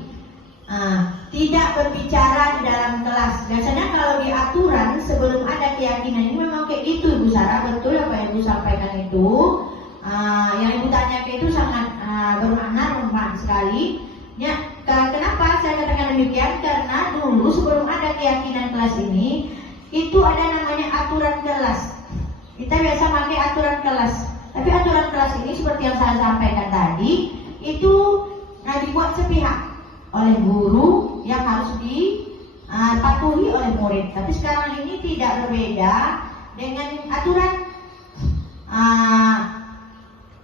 tidak berbicara di dalam kelas. Biasanya kalau di aturan sebelum ada keyakinan ini memang kayak gitu Ibu Sarah, betul apa yang Ibu sampaikan itu. Yang Ibu tanyakan itu sangat bermakna sekali. Ya, kenapa saya katakan demikian? Karena dulu sebelum ada keyakinan kelas ini, itu ada namanya aturan kelas. Kita biasa pakai aturan kelas. Tapi aturan kelas ini seperti yang saya sampaikan tadi, itu dibuat sepihak oleh guru yang harus dipatuhi oleh murid. Tapi sekarang ini tidak berbeda dengan aturan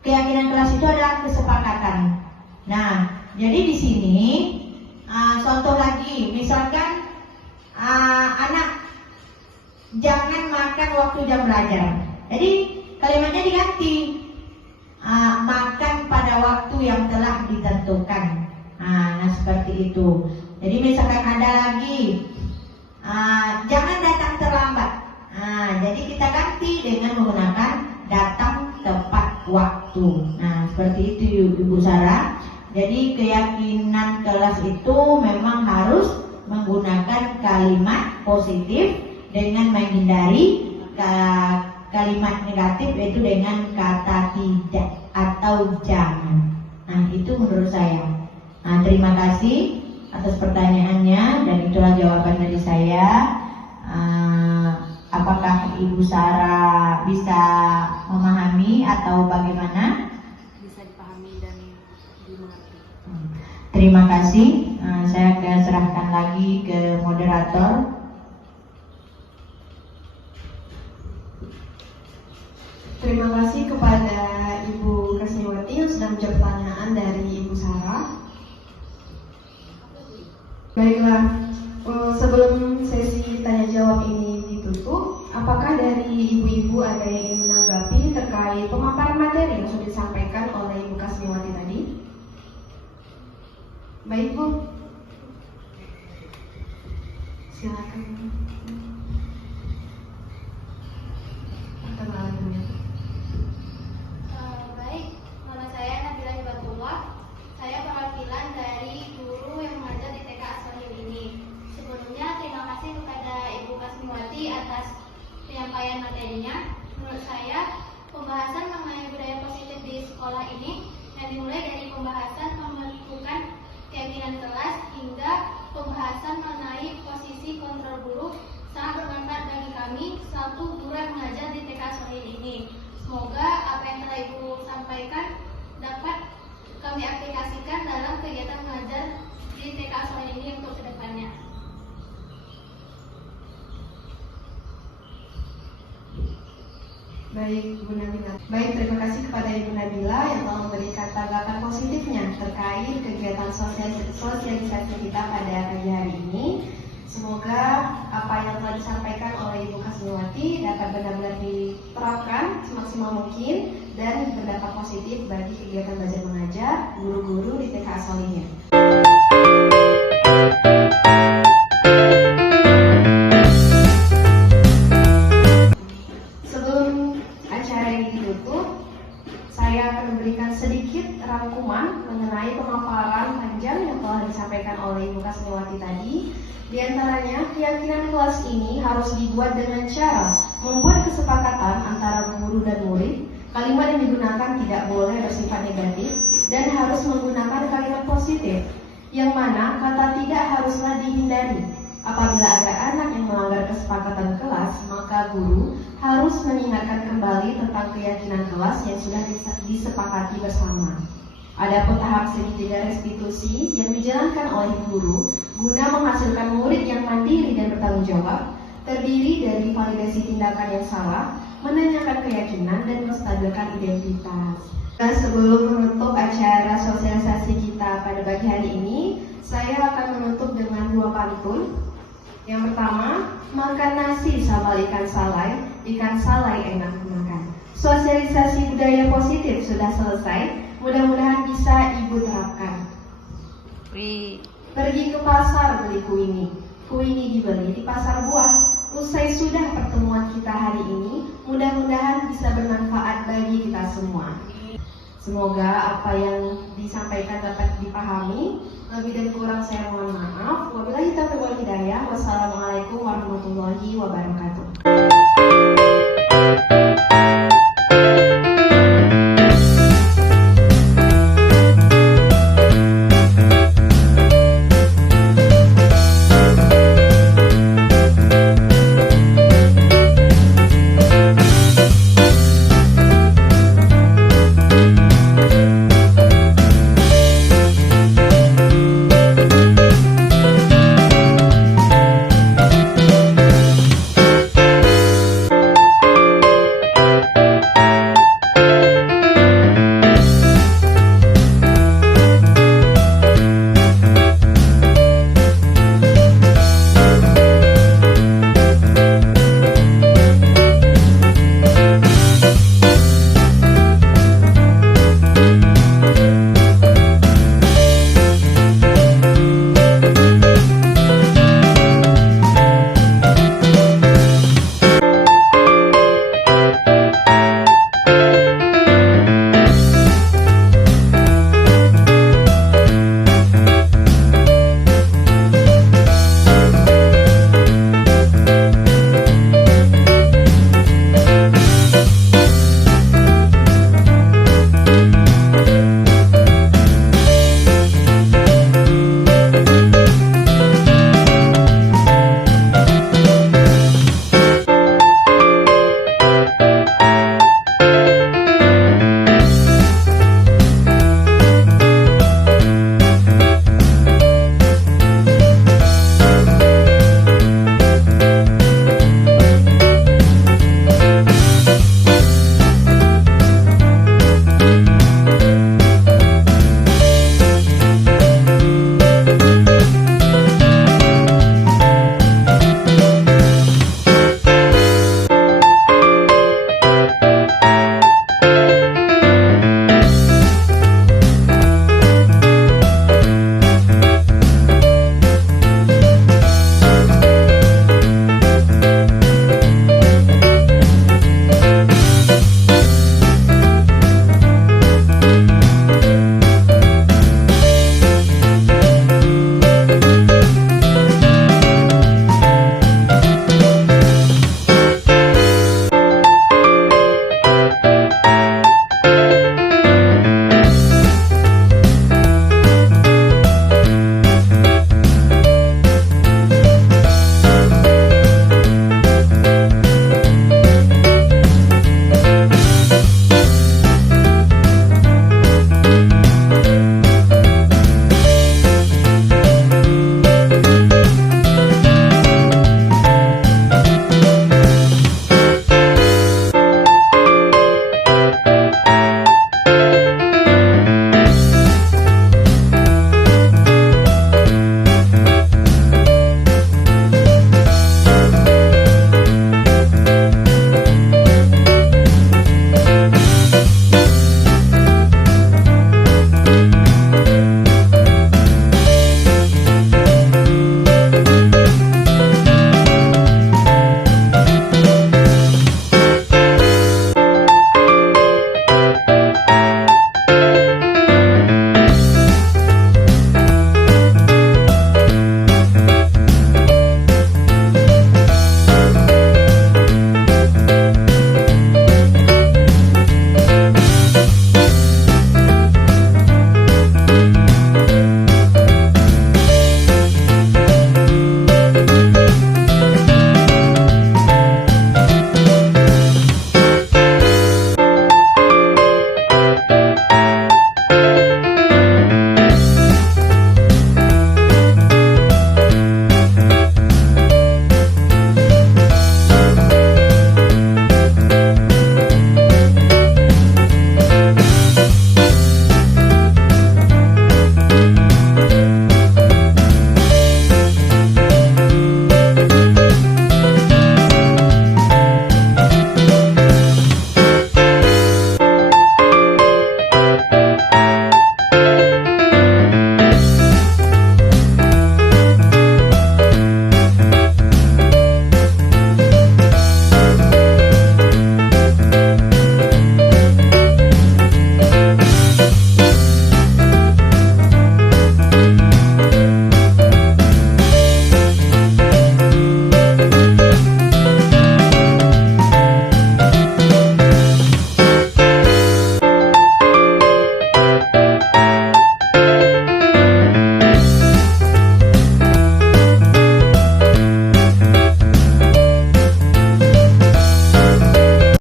keyakinan kelas itu adalah kesepakatan. Nah, jadi di sini contoh lagi, misalkan anak jangan makan waktu jam belajar. Jadi kalimatnya diganti, makan pada waktu yang telah ditentukan. Nah, seperti itu. Jadi misalkan ada lagi, jangan datang terlambat. Jadi kita ganti dengan menggunakan datang tepat waktu. Nah, seperti itu Ibu Sarah. Jadi keyakinan kelas itu memang harus menggunakan kalimat positif dengan menghindari kalimat negatif, yaitu dengan kata tidak atau atau jangan. Nah, itu menurut saya. Nah, terima kasih atas pertanyaannya dan itulah jawaban dari saya. Apakah Ibu Sarah bisa memahami atau bagaimana? Bisa dipahami dan dimengerti. Terima kasih. Saya akan serahkan lagi ke moderator. Terima kasih kepada Ibu Kasmiwati yang sudah menjawab pertanyaan dari Ibu Sarah. Baiklah, sebelum sesi tanya jawab ini ditutup, apakah dari ibu-ibu ada yang ingin menanggapi terkait pemaparan materi yang sudah disampaikan oleh Ibu Kasmiwati tadi? Baik, Bu. Silakan. Perkenalan dulu. Baik, nama saya Nabila Hibatullah. Saya perwakilan dari guru yang mengajar di TK As-Sohil ini. Sebelumnya terima kasih kepada Ibu Kasmiwati atas penyampaian materinya. Menurut saya, pembahasan mengenai budaya positif di sekolah ini yang dimulai dari pembahasan pembentukan keyakinan kelas hingga pembahasan mengenai posisi kontrol guru sangat bermanfaat bagi kami selaku guru yang mengajar di TK As-Sohil ini. Semoga apa yang telah Ibu sampaikan dapat kami aplikasikan dalam kegiatan mengajar di TK As-Sohil ini untuk kedepannya. Baik, Bu Nabila. Baik, terima kasih kepada Ibu Nabila yang telah memberikan tanggapan positifnya terkait kegiatan sosialisasi kita pada pagi hari ini. Semoga apa yang telah disampaikan oleh Ibu Kasmiwati dapat benar-benar diterapkan semaksimal mungkin dan berdampak positif bagi kegiatan belajar mengajar guru-guru di TK As-Sohil. Sebelum acara ini ditutup, saya akan memberikan sedikit rangkuman mengenai pemaparan panjang yang telah disampaikan oleh Ibu Kasmiwati tadi. Di antaranya, keyakinan kelas ini harus dibuat dengan cara membuat kesepakatan antara guru dan murid. Kalimat yang digunakan tidak boleh bersifat negatif dan harus menggunakan kalimat positif, yang mana kata tidak haruslah dihindari. Apabila ada anak yang melanggar kesepakatan kelas, maka guru harus mengingatkan kembali tentang keyakinan kelas yang sudah disepakati bersama. Adapun tahap segitiga restitusi yang dijalankan oleh guru guna menghasilkan murid yang mandiri dan bertanggung jawab, terdiri dari validasi tindakan yang salah, menanyakan keyakinan, dan menstabilkan identitas. Dan sebelum menutup acara sosialisasi kita pada pagi hari ini, saya akan menutup dengan dua pantun. Yang pertama, makan nasi sambal ikan salai enak dimakan. Sosialisasi budaya positif sudah selesai. Mudah-mudahan bisa Ibu terapkan. Pergi ke pasar beli kuini. Kuini dibeli di pasar buah. Usai sudah pertemuan kita hari ini, mudah-mudahan bisa bermanfaat bagi kita semua. Semoga apa yang disampaikan dapat dipahami. Lebih dan kurang saya mohon maaf. Wabillahi taufiq wal hidayah. Wassalamualaikum warahmatullahi wabarakatuh.